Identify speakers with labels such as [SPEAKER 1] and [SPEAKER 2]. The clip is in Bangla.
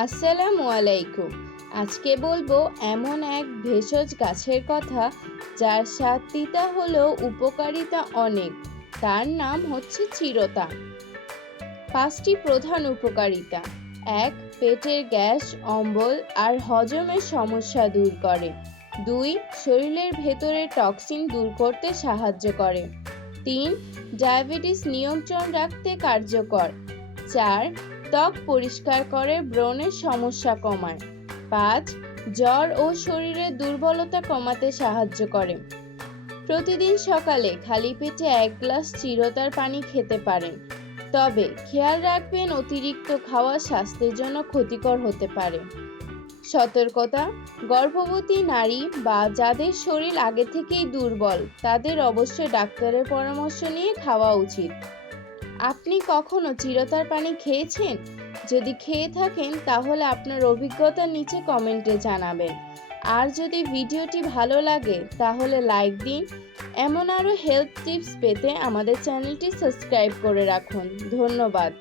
[SPEAKER 1] আসসালামু আলাইকুম। আজকে বলব এমন এক ভেষজ গাছের কথা, যার স্বাদ তিতা হলেও উপকারিতা অনেক। তার নাম হচ্ছে চিরতা। পাঁচটি প্রধান উপকারিতা। এক, পেটের গ্যাস, অম্বল আর হজমের সমস্যা দূর করে। দুই, শরীরের ভেতরে টক্সিন দূর করতে সাহায্য করে। তিন, ডায়াবেটিস নিয়ন্ত্রণ রাখতে কার্যকর। চার ত্বক পরিষ্কার করে, ব্রণের সমস্যা কমায়। পাঁচ, জ্বর ও শরীরের দুর্বলতা কমাতে সাহায্য করে। প্রতিদিন সকালে খালি পেটে এক গ্লাস চিরতার পানি খেতে পারেন। তবে খেয়াল রাখবেন, অতিরিক্ত খাওয়া স্বাস্থ্যের জন্য ক্ষতিকর হতে পারে। সতর্কতা, গর্ভবতী নারী বা যাদের শরীর আগে থেকেই দুর্বল, তাদের অবশ্যই ডাক্তারের পরামর্শ নিয়ে খাওয়া উচিত। আপনি কখনো চিরতার পানি খেয়েছেন? যদি খেয়ে থাকেন, তাহলে আপনার অভিজ্ঞতা নিচে কমেন্টে জানাবেন। আর যদি ভিডিওটি ভালো লাগে, তাহলে লাইক দিন। এমন আরও হেলথ টিপস পেতে আমাদের চ্যানেলটি সাবস্ক্রাইব করে রাখুন। ধন্যবাদ।